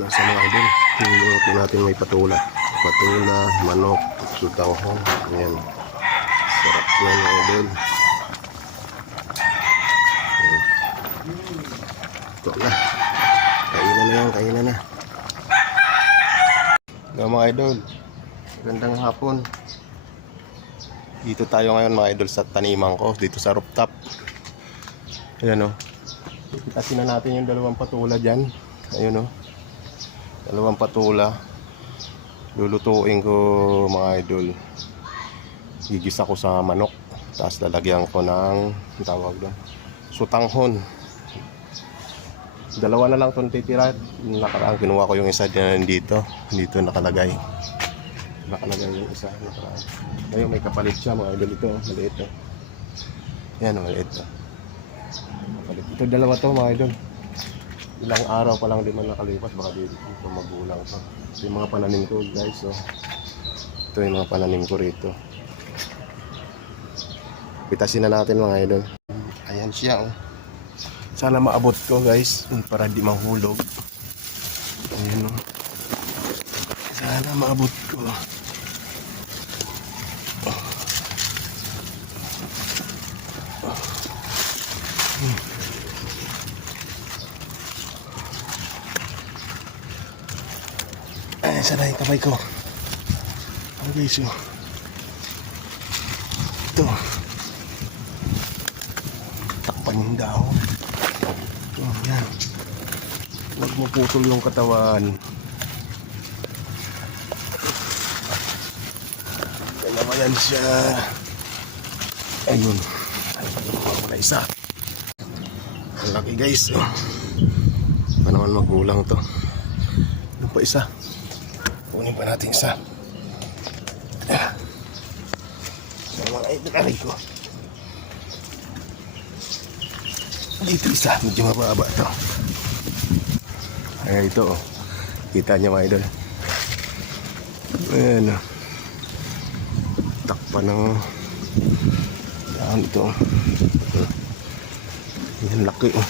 nasa mga idol. Tingnan natin may patula. Patula, manok, sultanghon. Ayan. Sarap yan mga idol. Ito na. Kainan na yan, kainan na. Mga idol, magandang hapon. Dito tayo ngayon mga idol sa taniman ko, dito sa rooftop. Ayan o. Ipitasin na natin yung dalawang patula dyan. Ayun o. Dalawang patula. Lulutuin ko mga idol. Gigisa ko sa manok. Tapos lalagyan ko ng tawag doon, sutanghon. Dalawa na lang itong titira. Nakaraan kinuha ko yung isa dyan dito. Dito nakalagay. Nakalagay yung isa nakaraan. Ngayon may kapalit siya mga idol. Ito maliit o. Yan o, maliit o. Ito dalawa to mga idol. Ilang araw pa lang din man nakalipas. Baka dito magulang to. Ito yung mga pananim ko guys. So, ito yung mga pananim ko rito. Pitasin na natin mga idol. Ayan siya oh. Sana maabot ko guys para di mahulog. Ayan oh. Sana maabot ko. Ay, sana yung kamay ko. Ano guys yun? Ito. Takpan yung dahon. Yan. Huwag mo putol yung katawan. Yan naman yan siya. Ayun. Ay, pagkakuha mo na isa. Ang laki guys. Pa naman magulang to. Ano pa isa? Kunin pa natin isa. Sa mga idol ko. Dito isa, medyo mababa ito. Ay ito oh. Kita nyo mga idol. Ayan oh. Takpan ng dahon ito oh. Ayan laki oh.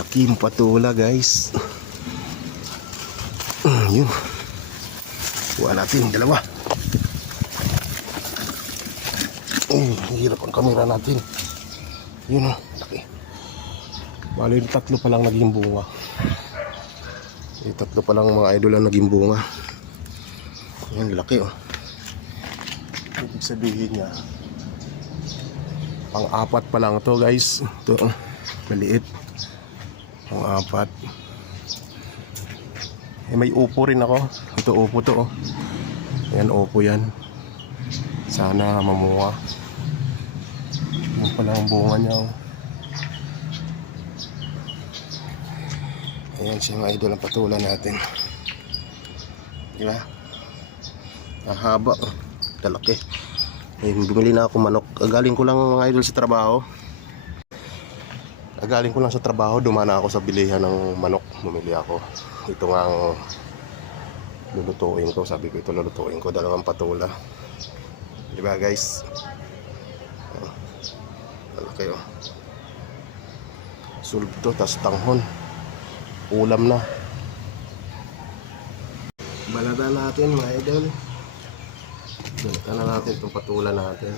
Laki yung patula guys. Yun. Kuha natin dalawa. Hirap ang kamera natin. Yun oh. Bali, tatlo pa lang naging bunga. Tatlo pa lang mga idol ang naging bunga. Yan, laki oh. Ibig sabihin niya, pang-apat pa lang to guys. Ito oh, maliit. Pang-apat. May upo rin ako. Ito upo to oh. Yan, upo yan. Sana mamuha. Yan pala ang bunga niya oh. Ayan siya mga idol ang patula natin. Diba? Mahaba oh. Talaki. Ayun, bumili na ako manok. Galing ko lang mga idol sa trabaho. Galing ko lang sa trabaho. Dumana ako sa bilihan ng manok. Bumili ako. Ito nga ang lulutuin ko. Sabi ko ito lulutuin ko. Dalawang patula. Diba guys? Oh. Talaki oh. Sulb to. Tas tanghon. Ulam na. Balatan natin mga idol. Balatan na natin itong patula natin.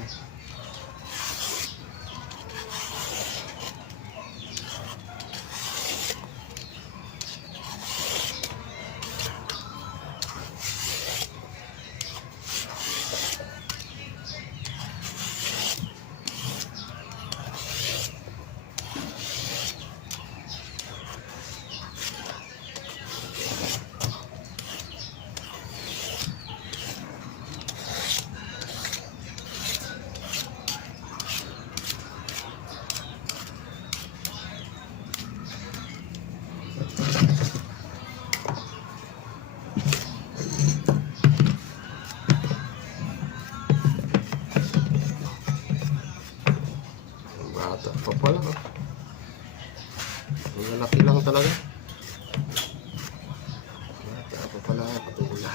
Bata pa pala. Malaki lang talaga. Bata pa pala patula.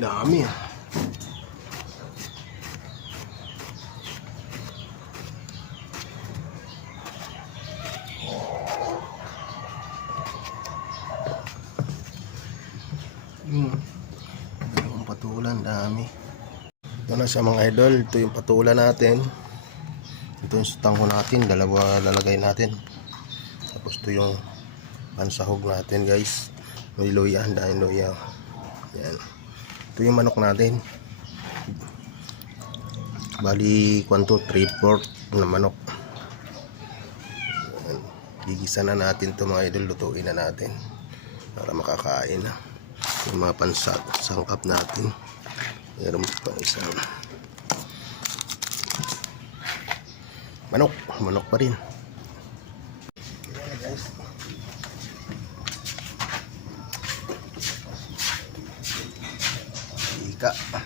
Dami ah. Yung patulan, dami. Ito na siya mga idol. Ito yung patulan natin. Ito yung sutangho natin. Dalawa lalagay natin. Tapos ito yung pansahog natin guys. May luya. Dahil luya. Yan. Ito yung manok natin. Bali, 3/4 na manok. Yan. Gigisa na natin ito mga idol. Lutuin na natin. Para makakain na. Yung mga pansangkap natin. Meron pang isang manok pa rin. Guys, ika ha?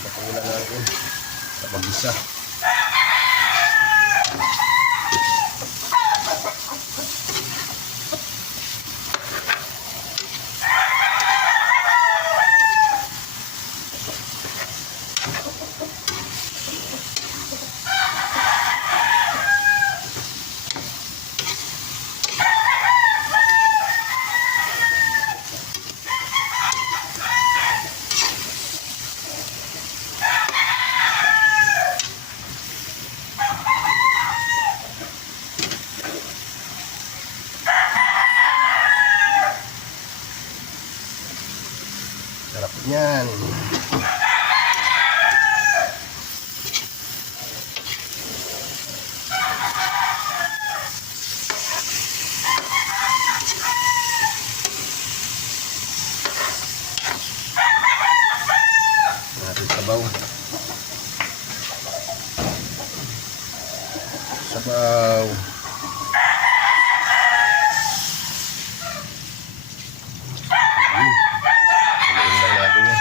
Patulan natin sa pag-isa. Natin sabaw. Sabaw. Haluin lang natin yan.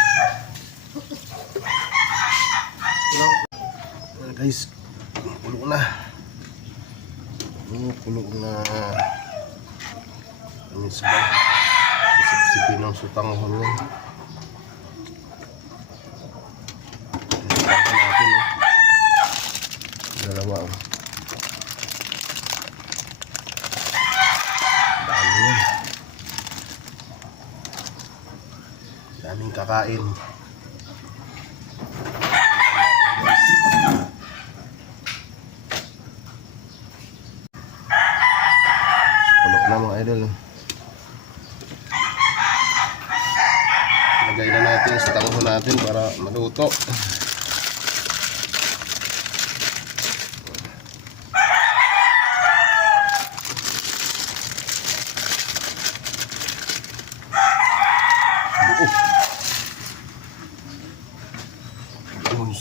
Guys, pulo na. Pulo na. Ang sabaw. Sisip-sipin ng sutanghon yan. Sisipin natin, oh. Dalawa, oh. Dami yan. Daming kakain. Pulo na mga idol. Lagay na natin sa tanghon natin para maluto.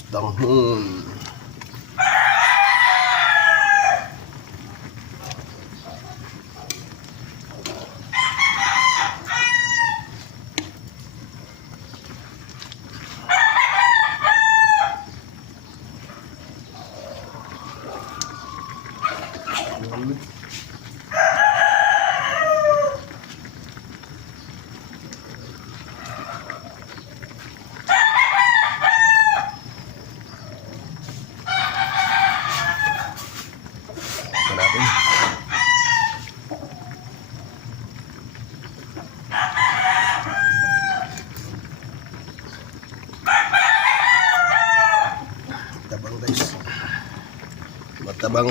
Tanghon. Natin. Matabang guys. Matabang.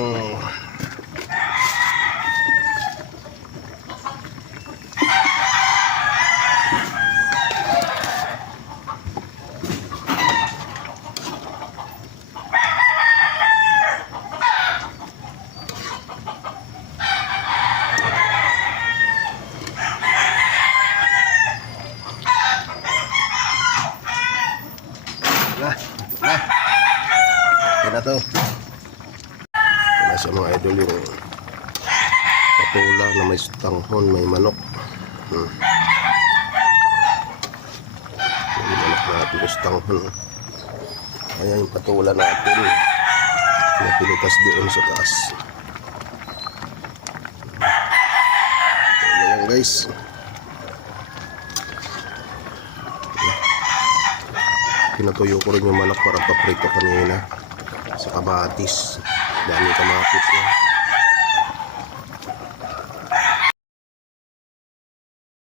Nah. Okay na to. Ito na siya mga idol, yung patula na may tanghon, may manok. May manok natin yung tanghon. Ayan yung patula natin na pinitas doon sa taas. Ayan guys. Pinatuyo ko rin yung manok para paprito kanina sa kamatis. Dami kamatis yan.